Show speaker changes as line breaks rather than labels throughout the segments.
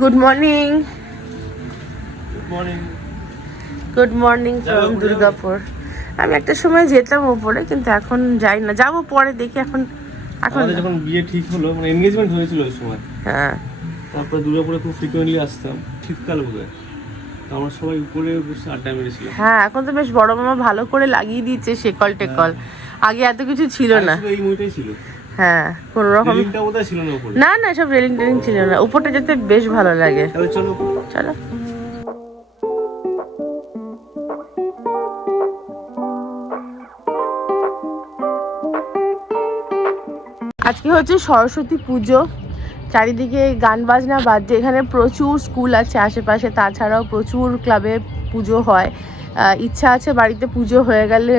Good morning good morning from. Durgapur আমি একটা সময় যেতাম উপরে কিন্তু এখন যাই না। যাব পরে দেখি এখন এখন।
যখন বিয়ে ঠিক হলো মানে এনগেজমেন্ট হয়েছিল ওই সময়।
হ্যাঁ।
তারপরে দুর্গাপুরে খুব ফ্রিকোয়েন্টলি আসতাম শীতকাল বোধ তো আমরা সবাই উপরে বসে আড্ডা মেরেছিলাম।
হ্যাঁ এখন তো বেশ বড় মামা ভালো করে লাগিয়ে দিচ্ছে শেকল টেকল। আগে এত কিছু ছিল না।
এই মুভিটাই ছিল।
হ্যাঁ কোন রকম
না
না না সব রেলিং টেলিং ছিল না। উপরটা যেতে বেশ ভালো লাগে।
চলো
চলো। আজকে হচ্ছে সরস্বতী পুজো। চারিদিকে গান বাজনা বাজছে। এখানে প্রচুর স্কুল আছে আশেপাশে। তাছাড়াও প্রচুর ক্লাবে পুজো হয়। ইচ্ছা আছে বাড়িতে পুজো হয়ে গেলে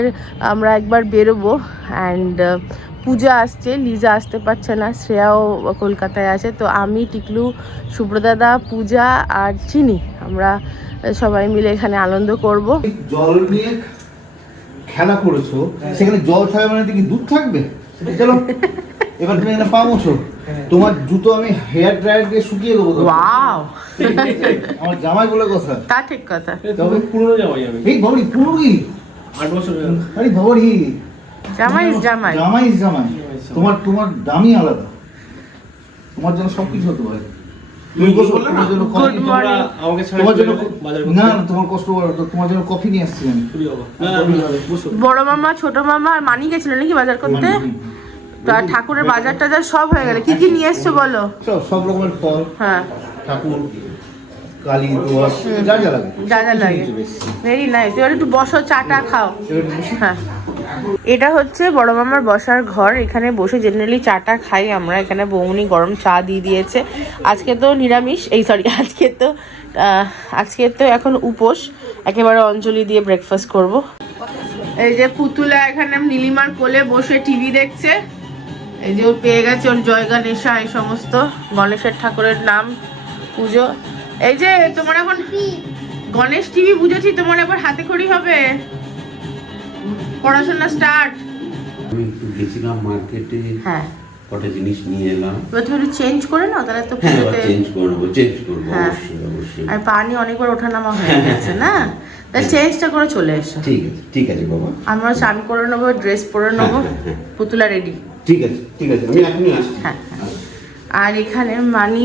আমরা একবার বেরোবো। অ্যান্ড পূজা আসছে লিজা আসতে পারছে না শ্রেয়াও কলকাতায় আছে তো আমি টিকলু সুব্রদাদা পূজা আর চিনি আমরা সবাই মিলে এখানে আনন্দ করব।
জল নিয়ে খেলা করেছ সেখানে জল থাকবে মানে কি দুধ থাকবে? চলো এবার তুমি এখানে পা মোছো তোমার জুতো আমি হেয়ার ড্রায়ার দিয়ে শুকিয়ে দেবো তো।
ওয়াও।
আমার জামাই বলে কথা।
তা ঠিক কথা।
এই তো পুরনো জামাই আমি।
এই বাবরি পুরো কি?
আট বছর
আরে বাবরি
জামাই জামাই।
জামাই জামাই। তোমার তোমার দামই আলাদা। তোমার জন্য সবকিছু হতে পারে।
বড় মামা ছোট মামা আর মানি গেছিল নাকি বাজার করতে? তো ঠাকুরের বাজার টাজার সব হয়ে গেল। কি কি নিয়ে এসছো বলো?
সব রকমের ফল।
হ্যাঁ।
ঠাকুর কালী দোয়াশ যা যা লাগে।
যা যা লাগে। ভেরি নাইস এবার একটু বসো চাটা খাও। হ্যাঁ। এটা হচ্ছে বড় মামার বসার ঘর। এখানে বসে জেনারেলি চাটা খাই আমরা। এখানে বৌমনি গরম চা দিয়ে দিয়েছে। আজকে তো নিরামিষ। এই সরি আজকে তো আজকে তো এখন উপোস। একেবারে অঞ্জলি দিয়ে ব্রেকফাস্ট করব। এই যে পুতুলা এখানে নীলিমার কোলে বসে টিভি দেখছে। এই যে ও পেয়ে গেছে ওর জয় গণেশা এই সমস্ত। গণেশের ঠাকুরের নাম পুজো। এই যে তোমার এখন গণেশ টিভি। বুঝেছি তোমার এবার হাতে খড়ি হবে? পড়াশোনা স্টার্ট
আমি একটু গেছিলাম মার্কেটে
হ্যাঁ।
কটা জিনিস নিয়ে এলাম।
তুমি একটু চেঞ্জ করে নাও তাহলে তো
হ্যাঁ চেঞ্জ করব চেঞ্জ করব
হ্যাঁ।
অবশ্যই অবশ্যই।
আর পানি অনেকবার ওঠানামা হয়ে গেছে না? তাহলে চেঞ্জটা করে চলে এসো।
ঠিক আছে ঠিক আছে বাবা।
আমরা স্নান করে নেব ড্রেস পরে নেব
হ্যাঁ, হ্যাঁ,
পুতুলা রেডি
ঠিক আছে ঠিক আছে আমি এখনই আসছি।
হ্যাঁ হ্যাঁ। আর এখানে মানি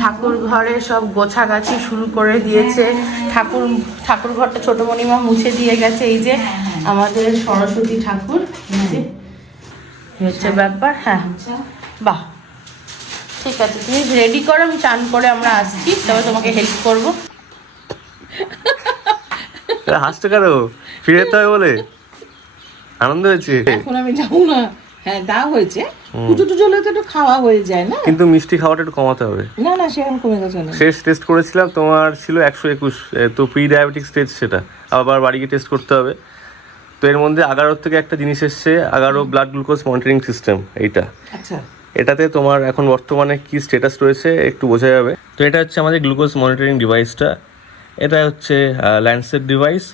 ঠাকুর ঘরে সব গোছাগাছি শুরু করে দিয়েছে। ঠাকুর ঠাকুর ঘরটা ছোট মণিমা মুছে দিয়ে গেছে। এই যে আমাদের সরস্বতী ঠাকুর হচ্ছে ব্যাপার হ্যাঁ। বাহ। ঠিক আছে তুমি রেডি করো আমি চান করে আমরা আসছি। তবে তোমাকে হেল্প করব।
হাসতে কেন? ফিরে যেতে হবে বলে? আনন্দ হয়েছে?
এখন আমি যাব না। হ্যাঁ তা হয়েছে। পুজো টুজো হলে তো একটু খাওয়া হয়ে যায় না?
কিন্তু মিষ্টি খাওয়াটা একটু কমাতে হবে।
না না সে কমে গেছে না
শেষ টেস্ট করেছিলাম তোমার ছিল একশো একুশ। তো প্রি ডায়াবেটিক স্টেজ সেটা। আবার বাড়ি গিয়ে টেস্ট করতে হবে। তো এর মধ্যে আগারোর থেকে একটা জিনিস এসছে আগারো ব্লাড গ্লুকোজ মনিটরিং সিস্টেম এইটা।
আচ্ছা।
এটাতে তোমার এখন বর্তমানে কি স্ট্যাটাস রয়েছে একটু বোঝা যাবে। তো এটা হচ্ছে আমাদের গ্লুকোজ মনিটরিং ডিভাইসটা এটা হচ্ছে ল্যান্ডসেট ডিভাইস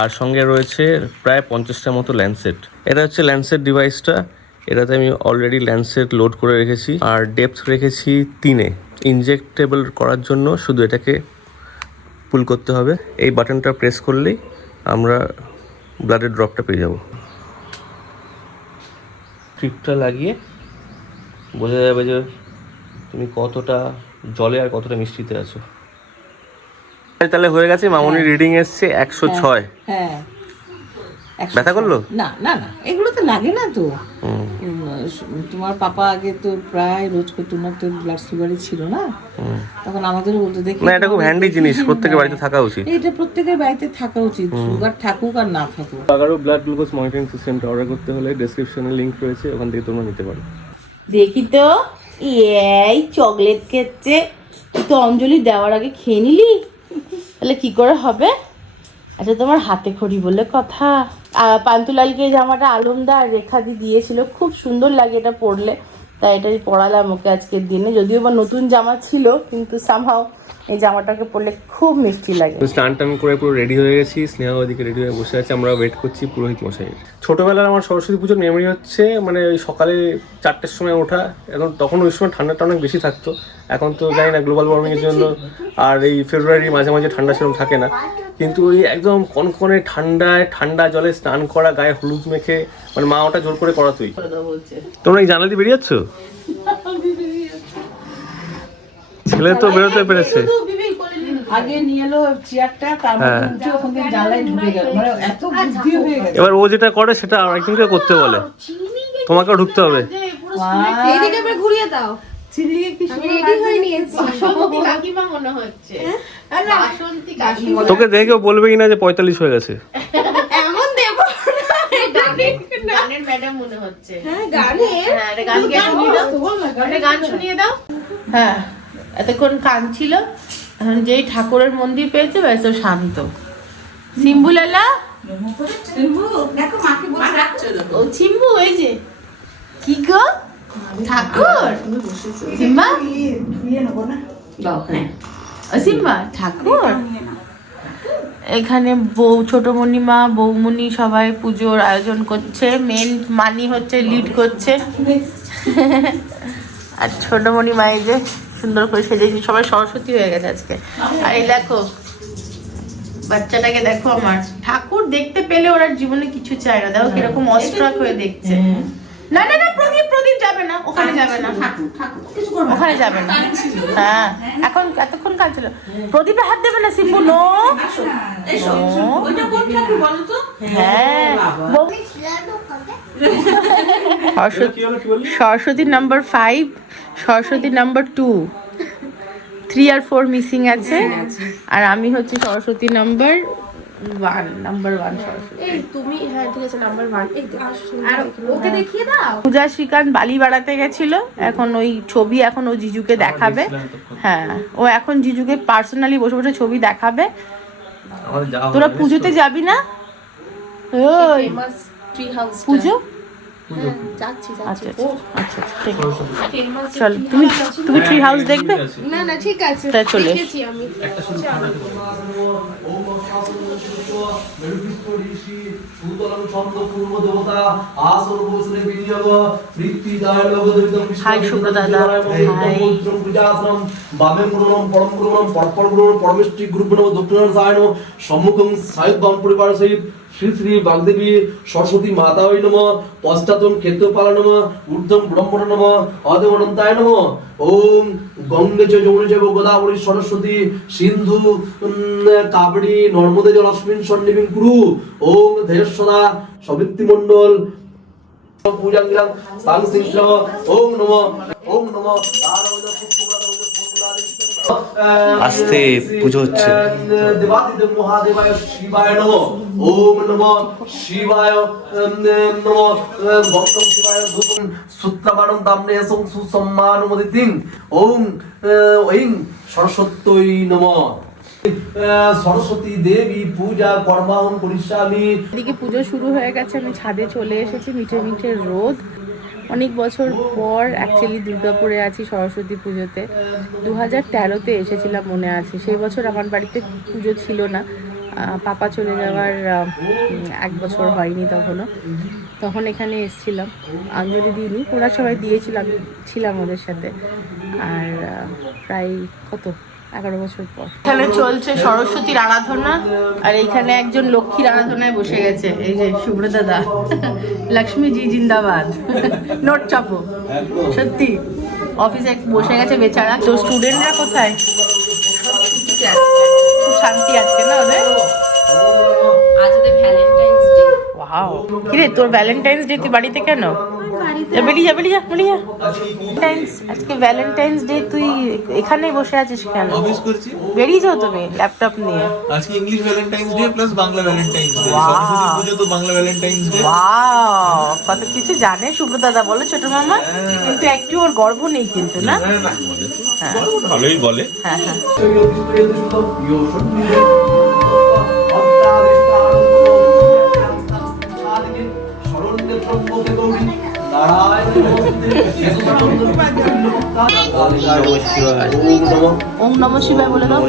আর সঙ্গে রয়েছে প্রায় পঞ্চাশটার মতো ল্যান্ডসেট এটা হচ্ছে ল্যান্ডসেট ডিভাইসটা এটাতে আমি অলরেডি ল্যান্ডসেট লোড করে রেখেছি আর ডেপথ রেখেছি তিনে। ইনজেক্টেবল করার জন্য শুধু এটাকে পুল করতে হবে। এই বাটনটা প্রেস করলেই আমরা ব্লাডের ড্রপটা পেয়ে যাব। ট্রিপটা লাগিয়ে বোঝা যাবে যে তুমি কতটা জলে আর কতটা মিষ্টিতে আছো। তাহলে হয়ে গেছে মামুনি রিডিং এসছে একশো ছয়।
হ্যাঁ একশো
ব্যথা করল?
না না না এগুলো তো লাগে না তো। তোমার পাপা আগে তো প্রায় রোজ করে তোমার তো ব্লাড সুগারই ছিল না? তখন আমাদেরও বলতো দেখি
না এটা খুব হ্যান্ডি জিনিস প্রত্যেকের বাড়িতে থাকা উচিত।
এটা প্রত্যেকের বাড়িতে থাকা উচিত সুগার থাকুক আর না থাকুক।
আগারও ব্লাড গ্লুকোজ মনিটরিং সিস্টেমটা অর্ডার করতে হলে ডেসক্রিপশনে লিংক রয়েছে ওখান থেকে তোমরা নিতে পারো।
দেখি তো এই চকলেট খেচ্ছে তো অঞ্জলি দেওয়ার আগে খেয়ে নিলি? তাহলে কি করে হবে? আচ্ছা তোমার হাতে খড়ি বলে কথা। পান্তুলালকে জামাটা আলমদা আর রেখাদি দিয়েছিল। খুব সুন্দর লাগে এটা পরলে। তাই এটাই পড়ালাম ওকে আজকের দিনে। যদিও বা নতুন জামা ছিল, কিন্তু সামহাও এই জামাটাকে পরলে খুব মিষ্টি লাগে।
স্নান টান করে পুরো রেডি হয়ে গেছি স্নেহা ওদিকে রেডি হয়ে বসে আছে আমরা ওয়েট করছি পুরোহিত মশাই ছোটবেলার আমার সরস্বতী পুজোর মেমরি হচ্ছে মানে ওই সকালে চারটের সময় ওঠা এখন তখন ওই সময় ঠান্ডাটা অনেক বেশি থাকতো এখন তো জানি না গ্লোবাল ওয়ার্মিং এর জন্য আর এই ফেব্রুয়ারি মাঝে মাঝে ঠান্ডা সেরকম থাকে না। কিন্তু ওই একদম কনকনে ঠান্ডায় ঠান্ডা জলে স্নান করা গায়ে হলুদ মেখে মানে মা ওটা জোর করে করাতোই তোমরা এই জানালা দিয়ে বেরিয়ে যাচ্ছ? ছেলে তো বেরোতে পেরেছে।
আগে নিয়ে এলো চেয়ারটা তারপর
হ্যাঁ।
ওখান থেকে জানলায় ঢুকে গেল। মানে এত বুদ্ধি হয়ে গেছে।
এবার ও যেটা করে সেটা আরেকজনকে করতে বলে। তোমাকেও ঢুকতে হবে।
এইদিকে এবার ঘুরিয়ে দাও।
কি
আমি রেডি হয়ে
মনে কাকিমা
তোকে দেখে বলবেই না যে পঁয়তাল্লিশ হয়ে গেছে।
এমন দেবো
গানের ম্যাডাম মনে হচ্ছে।
হ্যাঁ।
এতক্ষণ কাঁদছিল এখন যেই ঠাকুরের মন্দির পেয়েছে ব্যাস ও শান্ত। সিম্বু লালা? ও চিম্বু এই যে। কি গো? ঠাকুর? সিম্বা?
হ্যাঁ।
ও সিম্বা ঠাকুর? এখানে বউ ছোট মণিমা বৌমণি সবাই পুজোর আয়োজন করছে। মেন মানি হচ্ছে লিড করছে। আর ছোট মণিমা এই যে সুন্দর করে সেজেছি। সবাই সরস্বতী হয়ে গেছে আজকে। আর এই দেখো বাচ্চাটাকে দেখো আমার। ঠাকুর দেখতে পেলে ওরা জীবনে কিছু চায় না। দেখো কীরকম অস্ট্রাক হয়ে দেখছে। না না না প্রদীপ প্রদীপ যাবে না। ওখানে যাবে না। ওখানে যাবে না। হ্যাঁ। এখন এতক্ষণ কাঁদছিল প্রদীপে হাত দেবে না সিম্বু নো। হ্যাঁ। Saraswati number five. Saraswati number two three আর ফোর মিসিং আছে। আর আমি হচ্ছে Saraswati number one number one Saraswati.
তুমি হ্যাঁ ঠিক আছে নাম্বার ওয়ান আর ওকে দেখিয়ে দাও।
পূজা শ্রীকান্ত বালি বেড়াতে গেছিল। এখন ওই ছবি এখন ও জিজুকে দেখাবে। হ্যাঁ ও এখন জিজুকে পার্সোনালি বসে বসে ছবি দেখাবে। তোরা পুজোতে যাবি না? ওই।
ফেমাস ট্রি হাউস
পুজো? আচ্ছা
যাচ্ছি।
আচ্ছা আচ্ছা ঠিক আছে। চল তুমি তুমি ট্রি হাউস দেখবে?
না না ঠিক আছে।
তা চলে
আমি
হাই সুব্রত
বামে পুরনম পরম পুরনম পরপর পুরনম পরমেষ্টি গুরু নম দক্ষিণ সায়ন সম্মুখম সায়ুদ বাম পরিবার সহিত শ্রী শ্রী বাগদেবী সরস্বতী মাতা ওই নম পশ্চাতম ক্ষেত্রপাল নম, ঊর্ধ্বম ব্রহ্মণ নম অদেবনন্তায় নম। ওম গঙ্গে চ যমুনে চ গোদাবরী সরস্বতী সিন্ধু কাবড়ি নর্মদে জলস্মিন সন্নিবিং কুরু। ওম ধেশ্বরা সবৃত্তি মণ্ডল পূজাঙ্গিরাং সিংহ ওম নম ওম নম।
আস্তে পুজো হচ্ছে।
সরস্বতী দেবী পূজা কর্মাহম করিষ্যামি
এদিকে পুজো শুরু হয়ে গেছে, আমি ছাদে চলে এসেছি, মিঠে মিঠে রোদ অনেক বছর পর অ্যাকচুয়ালি দুর্গাপুরে আছি সরস্বতী পুজোতে। দু হাজার তেরোতে এসেছিলাম মনে আছে। সেই বছর আমার বাড়িতে পুজো ছিল না। পাপা চলে যাওয়ার এক বছর হয়নি তখনও। তখন এখানে এসেছিলাম। আঞ্জলি দিইনি। ওরা সবাই দিয়েছিলাম ছিলাম ওদের সাথে। আর প্রায় কত? এগারো বছর পর। এখানে চলছে সরস্বতীর আরাধনা আর এইখানে একজন লক্ষ্মীর আরাধনায় বসে গেছে এই যে সুব্রত দাদা লক্ষ্মী জি জিন্দাবাদ নোট চাপো সত্যি অফিসে বসে গেছে বেচারা। তো স্টুডেন্টরা কোথায়? খুব শান্তি আজকে না ওদের?
আজ ভ্যালেন্টাইন্স ডে
ওয়াও কিরে তোর ভ্যালেন্টাইন্স ডে তুই বাড়িতে কেন? বেরিয়ে যা বেরিয়ে যা বেরিয়ে যা। ভ্যালেন্টাইন্স আজকে ভ্যালেন্টাইন্স ডে তুই এখানেই বসে আছিস কেন?
অফিস করছি।
বেরিয়ে যাও তুমি ল্যাপটপ নিয়ে।
আজকে English Valentine's day plus Bangla Valentine's day Saraswati Puja তো বাংলা ভ্যালেন্টাইন্স ডে
ওয়াও কত কিছু জানে সুব্রত দাদা বলো ছোট মামা। কিন্তু একটু ওর গর্ব নেই কিন্তু না? হ্যাঁ
ভালোই বলে।
হ্যাঁ হ্যাঁ।
নারায়ণ ওম নমঃ
শিবায় বলে দাও।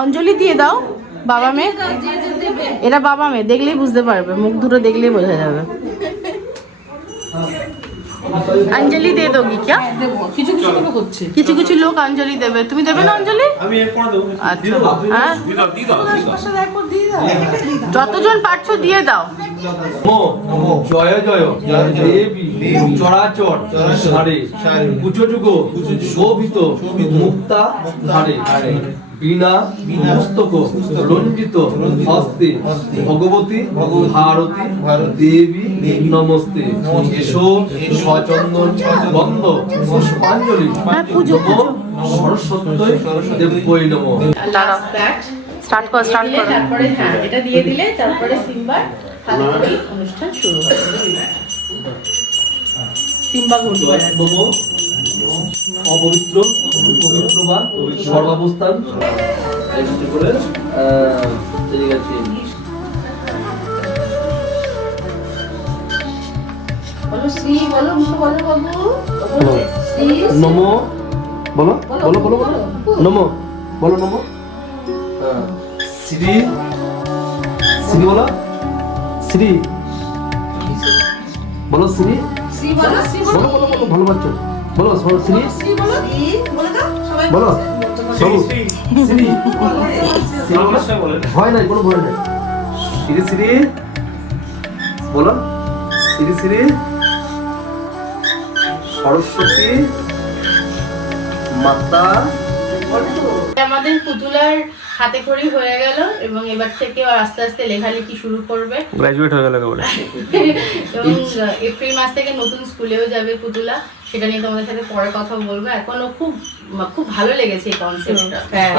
অঞ্জলি দিয়ে দাও, বাবা মেয়ে। এরা বাবা মেয়ে, দেখলেই বুঝতে পারবে, মুখ দুটো দেখলেই বোঝা যাবে। অঞ্জলি দিয়ে দোগি ক্যা
কিছু কিছু করে হচ্ছে।
কিছু কিছু লোক অঞ্জলি দেবে। তুমি দেবে না অঞ্জলি?
আমি এরপরে দেবো।
আচ্ছা। হ্যাঁ? যতজন পারছ দিয়ে দাও।
নমো জয় জয়। দেবী চরাচর কুচটুকো শোভিত মুক্তা ধারে। বিনা মস্তক রঞ্জিত হস্তে ভগবতী ভারতী দেবী নমস্তে। এসো সচন্দন বন্ধ পুষ্পাঞ্জলি।
হ্যাঁ, পুজো, পুজো।
সরস্বতী দেবৈ নমঃ।
স্টার্ট কর স্টার্ট কর। তারপরে হ্যাঁ এটা দিয়ে দিলে তারপরে সিম্বার হাতে অনুষ্ঠান শুরু হবে। সিম্বা ঘুরতে পারে
নমো অপবিত্র পবিত্র বা সর্বাবস্থান করে ঠিক আছে
বলো শ্রী বলো বলো বাবু
নমো বলো বলো বলো বলো নমো বলো নমো। হ্যাঁ। শ্রী। শ্রী বলো। শ্রী। বলো শ্রী।
শ্রী বলো শ্রী
বলো। বলো বলো ভালো বাচ্চা। বলো শ্রী।
শ্রী বলো বলে দাও সবাই
বলো। শ্রী শ্রী বলো। ভয় নাই কোনো ভয় নাই। শ্রী শ্রী। বলো। শ্রী শ্রী। সরস্বতী মাতা।
আমাদের পুতুলার হাতে খড়ি হয়ে গেল এবং এবার থেকে আস্তে আস্তে লেখালেখি শুরু করবে।
গ্রাজুয়েট হয়ে গেল
এবং এপ্রিল মাস থেকে নতুন স্কুলেও যাবে পুতুলা। সেটা নিয়ে তোমাদের সাথে পরে কথা বলব। এখনও খুব খুব ভালো লেগেছে এই কনসেপ্টটা
হ্যাঁ।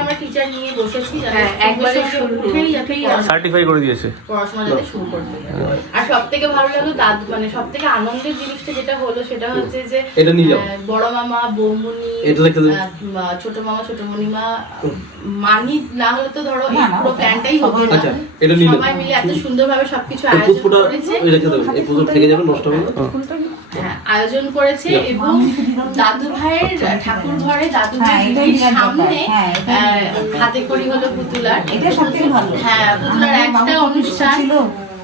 আমরা টিচার নিয়ে বসেছি
সার্টিফাই করে দিয়েছে।
পড়াশোনা যাতে শুরু করতে আর সব থেকে ভালো লাগল দাদু মানে সব থেকে আনন্দের জিনিসটা যেটা হলো সেটা হচ্ছে যে
এটা নিয়ে যাও।
বড় মামা বৌমনি ছোট মামা ছোট মনিমা মানি না হলে তো ধরো এই পুরো প্ল্যানটাই হবে না।
আচ্ছা, এটা নিয়ে
সবাই মিলে এত সুন্দরভাবে সবকিছু আয়োজন করেছে।
রেখে দেবে। এই পুজো থেকে যাবে নষ্ট হবে না।
হ্যাঁ, আয়োজন করেছে এবং দাদু ভাইয়ের ঠাকুর ঘরে দাদু ভাইয়ের সামনে হাতে করি হলো পুতুলার।
এটা সবথেকে ভালো।
হ্যাঁ পুতুলার একটা অনুষ্ঠান।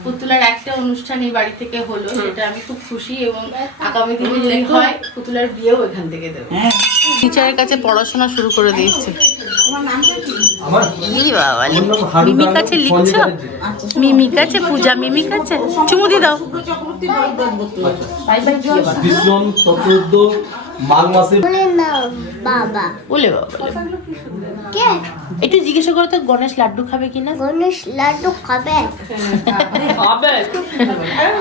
পুতুলার একটা অনুষ্ঠান এই বাড়ি থেকে হলো সেটা আমি খুব খুশি এবং আগামী দিনে যদি হয় পুতুলার বিয়েও এখান থেকে দেবো। টিচারের কাছে পড়াশোনা শুরু করে দিয়েছে।
নাম হারুদা
মিমি কাছে লিখছো। মিমি কাছে পূজা মিমি কাছে? চুমু দিয়ে দাও। বলে বাবা।
কে?
একটু জিজ্ঞাসা করো তো গণেশ লাড্ডু খাবে কিনা?
গণেশ লাড্ডু খাবে।
খাবে।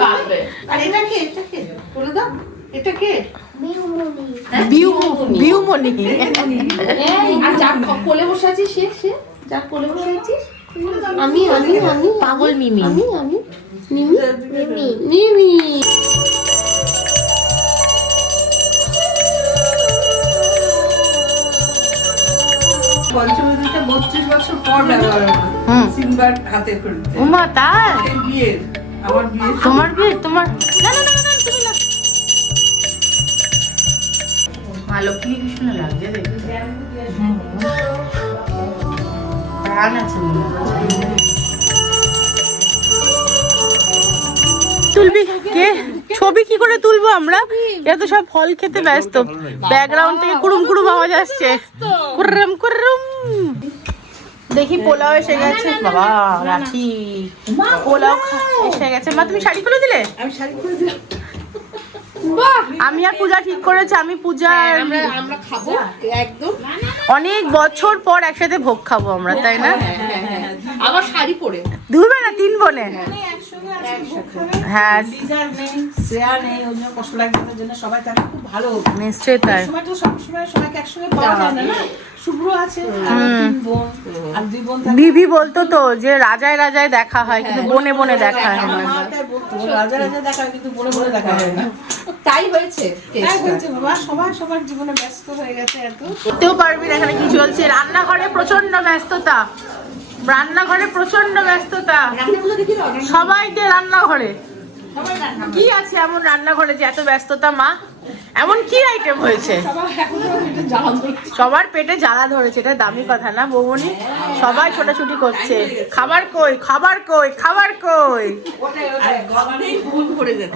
খাবে।
আর এটা কে এটা কে বলে দাও। এটা কে?
বিউমুনি।
বিউ বিউমণি
আর যার কোলে বসে আছিস সে সে? যার কোলে বসে আছিস। আমি আমি আমি।
পাগল মিমি।
আমি আমি। মিমি?
মিমি।
মিমি।
পঞ্চমীতে বত্রিশ বছর পর ব্যবহার হলো।
হুম।
সিলভার হাতে করতে
উমা তাই?
এই আমার বিয়ে
তোমার বিয়ে তোমার না না না না, না তুমি না। মা লক্ষ্মী কৃষ্ণ লাগছে দেখি প্রাণ আছে তুলবি? কে? ছবি কি করে তুলবো আমরা? এরা তো সব ফল খেতে ব্যস্ত। ব্যাকগ্রাউন্ড থেকে কুড়ুম কুড়ুম আওয়াজ আসছে। কুরুম কুরুম দেখি পোলাও এসে গেছে। বাবা রাখি পোলাও এসে গেছে। মা তুমি শাড়ি খুলে দিলে?
আমি শাড়ি খুলে দিলাম।
আমি আর পূজা ঠিক করেছি আমি পূজা
আমরা আমরা খাব একদম।
অনেক বছর পর একসাথে ভোগ খাব আমরা তাই না?
আবার শাড়ি পরে।
দুই না তিন বোনে। হ্যাঁ
নেই শ্রেয়া নেই ওই জন্য কষ্ট লাগবে ওর জন্য সবাই তাকে খুব ভালো
নিশ্চয়ই তাই।
বোন বোন
বিবি বলতো তো যে রাজায় রাজায় দেখা হয় কিন্তু বনে বনে দেখা হয়। না
তাই রাজা রাজা দেখা হয় কিন্তু বলে বলে দেখা হয় না।
তাই হয়েছে
সবাই সবার জীবনে ব্যস্ত হয়ে গেছে এত।
করতেও পারবি না এখানে কি চলছে? রান্নাঘরে প্রচণ্ড ব্যস্ততা। রান্নাঘরে প্রচণ্ড ব্যস্ততা। সবাই যে রান্নাঘরে। কি আছে এমন রান্নাঘরে যে এত ব্যস্ততা মা? এমন কি আইটেম হয়েছে? সবার পেটে জ্বালা ধরেছে। এটা দামি কথা না বৌমনি? সবাই ছোটাছুটি করছে। খাবার কই? খাবার কই? খাবার কই?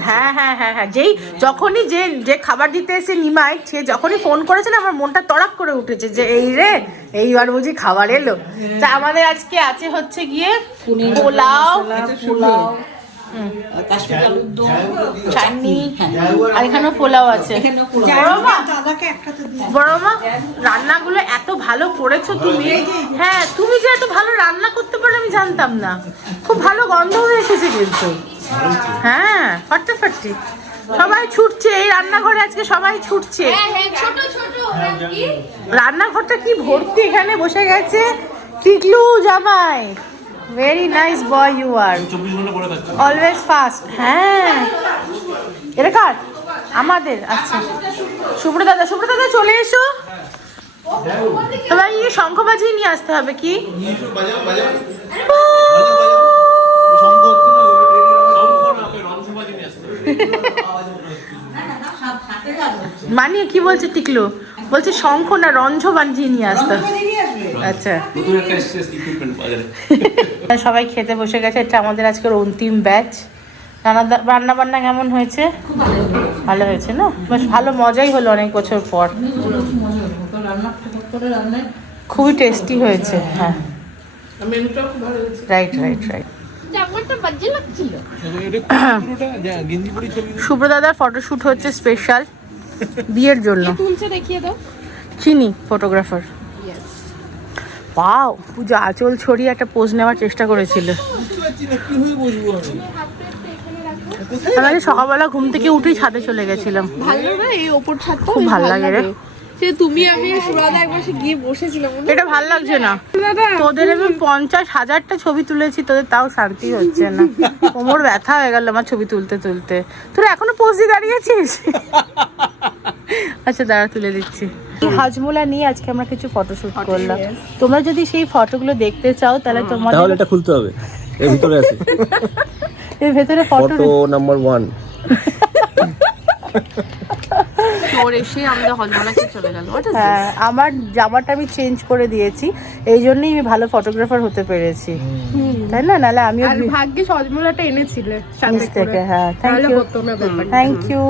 হ্যাঁ হ্যাঁ হ্যাঁ হ্যাঁ যেই যখনই যে যে খাবার দিতে এসে নিমাই সে যখনই ফোন করেছে না আমার মনটা তড়াক করে উঠেছে যে এই রে এইবার বুঝি খাবার এলো। তা আমাদের আজকে আছে হচ্ছে গিয়ে পোলাও।
কাশ্মীর আলুর দম
চাটনি আর এখানেও পোলাও আছে। বড় মা রান্নাগুলো এত ভালো করেছ তুমি। হ্যাঁ তুমি যে এত ভালো রান্না করতে পারো আমি জানতাম না। খুব ভালো গন্ধ হয়ে এসেছে কিন্তু। হ্যাঁ ফাটাফাটি সবাই ছুটছে এই রান্নাঘরে আজকে সবাই ছুটছে।
হ্যাঁ হ্যাঁ ছোট ছোট কি?
রান্নাঘরটা কি ভর্তি এখানে বসে গেছে? টিকলু জামাই। Very nice boy you are always fast হ্যাঁ। এটা কার? আমাদের আচ্ছা। সুব্রত দাদা সুব্রত দাদা চলে এসো। তোমার ইয়ে শঙ্খ বাজিয়ে নিয়ে আসতে হবে কি? মানিয়ে কি বলছে টিকলো বলছে শঙ্খ না রঞ্জ বাজিয়ে নিয়ে আসতে হবে। আচ্ছা। সবাই খেতে বসে গেছে এটা আমাদের আজকের অন্তিম ব্যাচ রান্না রান্না বান্না কেমন হয়েছে? ভালো হয়েছে। না? বেশ ভালো মজাই হলো অনেক বছর পর। খুবই টেস্টি হয়েছে হ্যাঁ।
মেনুটাও খুব ভালো হয়েছে।
রাইট রাইট রাইট
লাগছিল।
ফটোশ্যুট হচ্ছে স্পেশাল বিয়ের জন্য।
তুলছে দেখিয়ে দাও।
চিনি ফটোগ্রাফার পাও পুজো আঁচল ছড়িয়ে একটা পোজ নেওয়ার চেষ্টা করেছিল। সকালবেলা ঘুম থেকে উঠেই ছাদে চলে গেছিলাম।
ভালো না এই ওপর
খুব ভালো লাগে রে।
সে তুমি আমি সুরাদা একবার সে গিয়ে বসেছিলাম
এটা ভালো লাগছে না। তোদের আমি পঞ্চাশ হাজারটা ছবি তুলেছি তোদের তাও শান্তি হচ্ছে না। কোমর ব্যথা হয়ে গেল আমার ছবি তুলতে তুলতে। তোরা এখনও পোজ দিয়ে দাঁড়িয়েছিস আচ্ছা দাঁড়া তুলে দিচ্ছি। হাজমোলা নিয়ে আজকে আমরা কিছু ফটোশুট করলাম। তোমরা যদি সেই ফটোগুলো দেখতে চাও তাহলে
তাহলে এটা খুলতে হবে। এর ভিতরে আছে।
এর ভেতরে ফটো
নাম্বার ওয়ান
তোর এসে আমাদের হজমলাকে চলে গেল।
হ্যাঁ আমার জামাটা আমি চেঞ্জ করে দিয়েছি। এই জন্যই আমি ভালো ফটোগ্রাফার হতে পেরেছি। তাই না? নাহলে আমিও
আর ভাগ্যে হজমলাটা এনেছিলে
হ্যাঁ ইউ থ্যাংক ইউ